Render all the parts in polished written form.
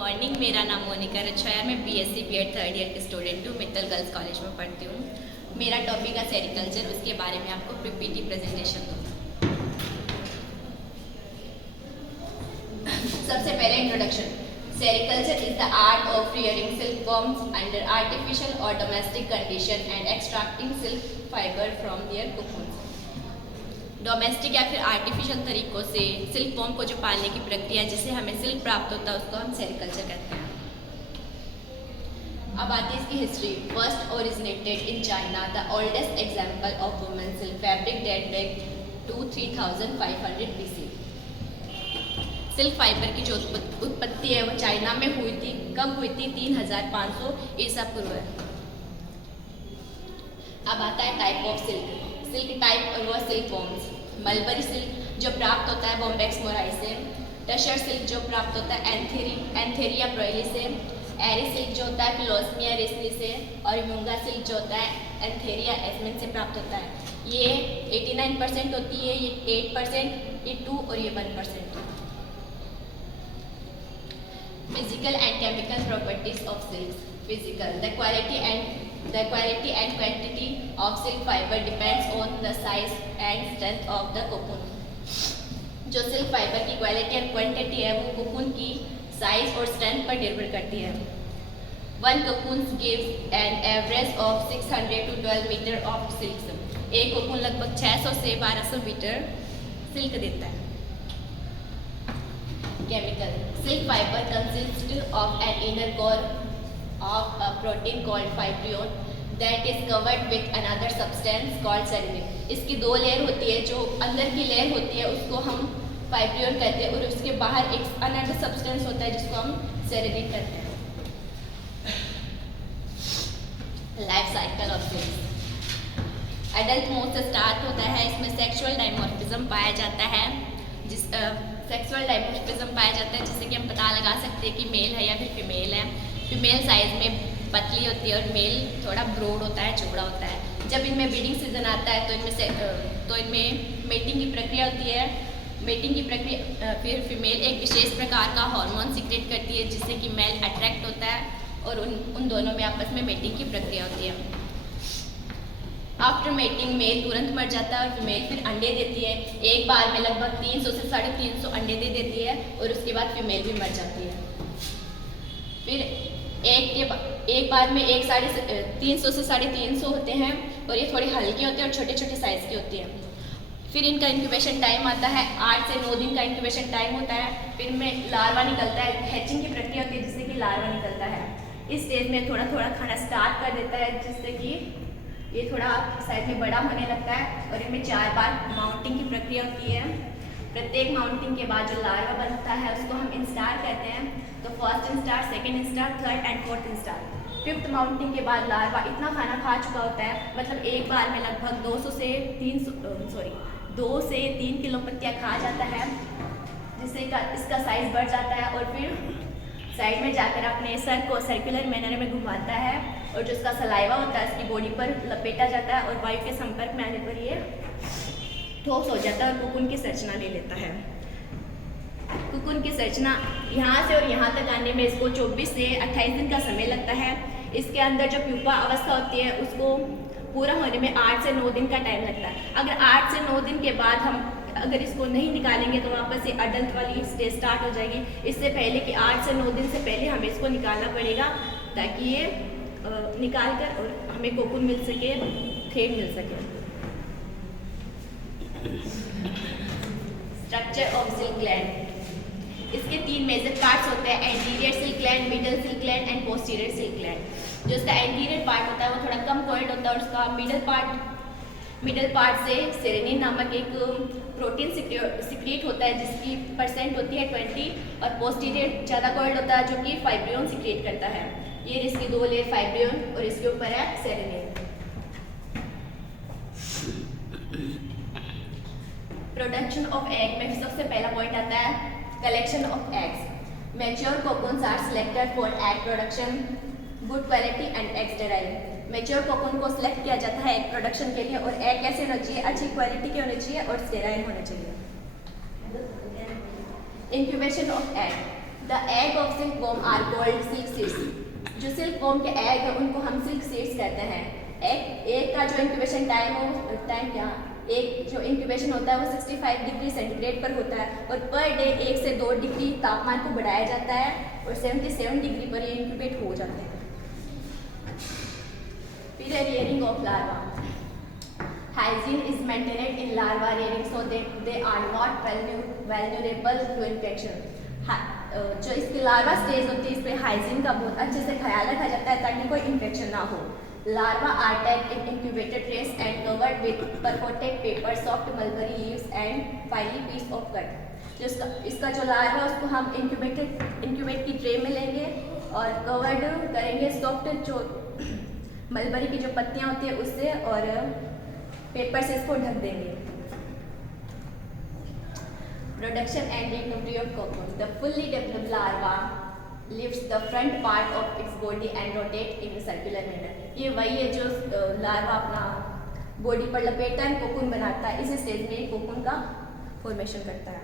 Morning, मेरा नाम मोनिका रच्छा है। मैं बीएससी बीएड थर्ड ईयर की स्टूडेंट हूँ। मित्तल गर्ल्स कॉलेज में पढ़ती हूँ। मेरा टॉपिक है सेरिकल्चर, उसके बारे में आपको पीपीटी प्रेजेंटेशन दूँगा। सबसे पहले introduction. Sericulture is the art of rearing silkworms under artificial or domestic condition and extracting silk fiber from their cocoons। Domestic या फिर आर्टिफिशियल तरीकों से सिल्क वॉर्म को जो पालने की प्रक्रिया जिससे हमें सिल्क प्राप्त होता है उसको हम सेरिकल्चर कहते हैं। अब आती है इसकी history. First originated in China, the oldest example of women silk fabric date back to 3500 BC। Silk fibre की जो उत्पत्ति है वो चाइना में हुई थी। कब हुई थी? 3500 ईसा पूर्व। अब आता है type of silk. Silk type और वह सिल्क वॉर्म्स। मलबरी सिल्क जो प्राप्त होता है बॉम्बेक्स मोराई से। टशर सिल्क जो प्राप्त होता है एंथेरिया प्रोइली से। एरी सिल्क जो होता है फिलोस्मिया रेसली से। और मूंगा सिल्क जो होता है एंथेरिया एस्मिन से प्राप्त होता है। ये 89% होती है, ये 8%, ये 2 और ये 1%। Physical and chemical properties of silk. Physical, the quality and quantity of silk fiber depends on the size and strength of the cocoon। जो सिल्क फाइबर की क्वालिटी और क्वांटिटी है वो कोकून की साइज और स्ट्रेंथ पर निर्भर करती है। One cocoon gives an average of 600 to 12 metre of silk. एक कोकून लगभग 600 से 1200 मीटर सिल्क देता है। Chemical, silk fibre consist of an inner core of a protein called fibrion that is covered with another substance called ceramide। इसकी 2 layer होती है। जो अंदर की लेयर होती है उसको हम फाइब्रियोन कहते हैं और उसके बाहर एक अनदर सब्सटेंस होता है जिसको हम सेरेमिड कहते हैं। Life cycle of silk. Adult mode से स्टार्ट होता है। इसमें सेक्सुअल डायमॉर्फिज्म पाया जाता है। सेक्सुअल डायमॉर्फिज्म पाया जाता है जिससे कि हम पता लगा सकते हैं कि मेल है या फिर फीमेल है। फीमेल साइज में पतली होती है और मेल थोड़ा ब्रॉड होता है, चौड़ा होता है। जब इनमें ब्रीडिंग सीजन आता है तो इनमें मेटिंग की प्रक्रिया होती है। मेटिंग की प्रक्रिया फिर फीमेल एक विशेष प्रकार का हार्मोन सीक्रेट करती है जिससे कि मेल अट्रैक्ट होता है और उन दोनों में आपस में मेटिंग की प्रक्रिया होती है। आफ्टर मेटिंग मेल तुरंत मर जाता है और फीमेल फिर अंडे देती है। एक बार में लगभग 300 से 350 अंडे दे देती है और उसके बाद फीमेल भी मर जाती है। फिर एक बार में 300 से 350 होते हैं और ये थोड़ी हल्की होती है और छोटे छोटे साइज़ की होती है। फिर इनका इंक्यूबेशन टाइम आता है, 8 से 9 दिन का इंक्यूबेशन टाइम होता है। फिर इनमें लार्वा निकलता है, हैचिंग की प्रक्रिया होती है जिससे कि लार्वा निकलता है। इस स्टेज में थोड़ा थोड़ा खाना स्टार्ट कर देता है जिससे कि ये थोड़ा साइज में बड़ा होने लगता है और इनमें 4 बार माउंटिंग की प्रक्रिया होती है। प्रत्येक माउंटिंग के बाद जो लार्वा बनता है उसको हम इंस्टार कहते हैं। तो first instar, second instar, third and fourth instar. 5th mounting के बाद लार्वा इतना खाना खा चुका होता है, मतलब एक बार में लगभग 2 से 3 किलो पत्तियाँ खा जाता है जिससे इसका साइज बढ़ जाता है और फिर साइड में जाकर अपने सर को सर्कुलर मैनर में घुमाता है और जो इसका सलाइवा होता है इसकी बॉडी पर लपेटा जाता है और वायु के संपर्क में आने पर ये ठोस हो जाता है और कोकून की संरचना ले लेता है। कोकून की संरचना यहाँ से और यहाँ तक आने में इसको 24 से 28 दिन का समय लगता है। इसके अंदर जो प्यूपा अवस्था होती है उसको पूरा होने में 8 से 9 दिन का टाइम लगता है। अगर 8 से 9 दिन के बाद हम अगर इसको नहीं निकालेंगे तो वापस से अडल्ट वाली स्टेज स्टार्ट हो जाएगी। इससे पहले कि 8 से 9 दिन से पहले हमें इसको निकालना पड़ेगा ताकि ये निकाल कर और हमें कोकून मिल सके, थ्रेड मिल सके। Structure of silk gland. इसके 3 मेजर पार्ट्स होते हैं, anterior silk gland, middle silk gland and posterior silk gland. जो इसका एंटीरियर पार्ट होता है वो थोड़ा कम कॉइल्ड होता है और उसका मिडल पार्ट से सेरेनिन नामक एक प्रोटीन सिक्रीट होता है जिसकी परसेंट होती है 20 और पोस्टीरियर ज़्यादा कॉइल्ड होता है जो कि फाइब्रियोन सिक्रीट करता है। ये इसकी 2 लेयर फाइब्रियोन और इसके ऊपर है सेरेनिन। प्रोडक्शन ऑफ एग में सबसे पहला पॉइंट आता है collection of eggs. Mature cocoons are selected for egg production, good quality and egg sterile. Mature cocoon को सिलेक्ट किया जाता है एग प्रोडक्शन के लिए और एग कैसे होना चाहिए? अच्छी क्वालिटी के होने चाहिए और स्टेराइल होने चाहिए। Incubation of egg. The egg of silkworm are called silk seeds. जो सिल्क वॉर्म के एग है उनको हम सिल्क सीड्स कहते हैं। एक का जो इंक्यूबेशन टाइम क्या एक जो इंक्यूबेशन होता है वो 65 डिग्री सेंटीग्रेड पर होता है और पर डे 1 से 2 डिग्री तापमान को बढ़ाया जाता है और 77 डिग्री पर ये इंक्यूबेट हो जाते हैं। फिर है rearing of larva. Hygiene is maintained in larva rearing so that they are not vulnerable to infection. जो इसकी लार्वा स्टेज होती है इस पर हाइजीन का बहुत अच्छे से ख्याल रखा जाता है ताकि कोई इन्फेक्शन ना हो। Larva are kept in incubated trays and covered with perforated paper, soft mulberry leaves and finely piece of cut. जो इसका जो लार्वा उसको हम इंक्यूबेट की ट्रे में लेंगे और कवर्ड करेंगे सॉफ्ट जो मलबरी की जो पत्तियाँ होती है उससे और पेपर से इसको ढक देंगे। Production and recovery of cocoon. The fully developed larva lifts the front part of its body and rotates in a circular manner. ये वही है जो लार्वा अपना बॉडी पर लपेटता है, कोकून बनाता है। इस स्टेज में कोकून का फॉर्मेशन करता है,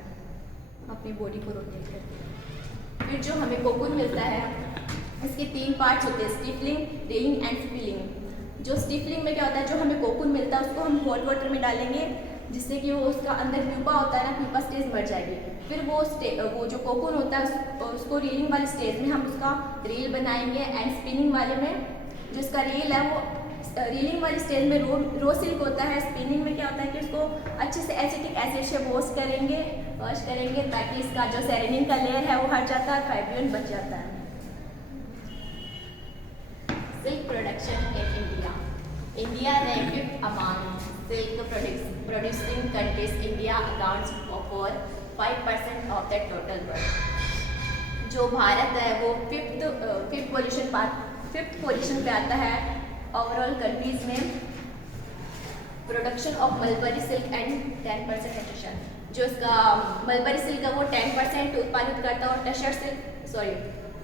अपनी बॉडी को रोटेट करके। फिर जो हमें कोकून मिलता है इसके 3 पार्ट्स होते हैं, स्टिफलिंग, रीलिंग एंड स्पिलिंग। जो स्टिफलिंग में क्या होता है, जो हमें कोकून मिलता है उसको हम हॉट वाटर में डालेंगे जिससे कि वो उसका अंदर प्यूपा होता है ना, प्यूपा स्टेज मर जाएगी। फिर वो जो कोकून होता है उसको रीलिंग वाले स्टेज में हम उसका रील बनाएंगे एंड स्पिनिंग वाले में जो इसका रील है वो रीलिंग वाली स्टेज में रो सिल्क होता है। स्पिनिंग में क्या होता है कि उसको अच्छे से एसिटिक एसिड से वॉश करेंगे ताकि इसका जो सेरेनिन का लेयर है वो हट जाता है, फाइब्रिन बच जाता है। Silk production in India rank 5th among silk producing countries. India accounts for 5% of the total world. जो भारत है वो 5th पोजीशन पे आता है ओवरऑल कंट्रीज में production of mulberry silk and 10% tussar. जो इसका मलबरी सिल्क है वो 10% उत्पादित करता है और टशर सिल्क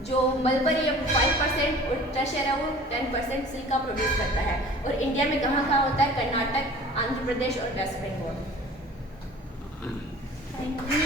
जो मलबरी है वो 5% और टशर है वो 10% सिल्क का प्रोड्यूस करता है। और इंडिया में कहाँ होता है, कर्नाटक, आंध्र प्रदेश और वेस्ट बंगाल। Thank you.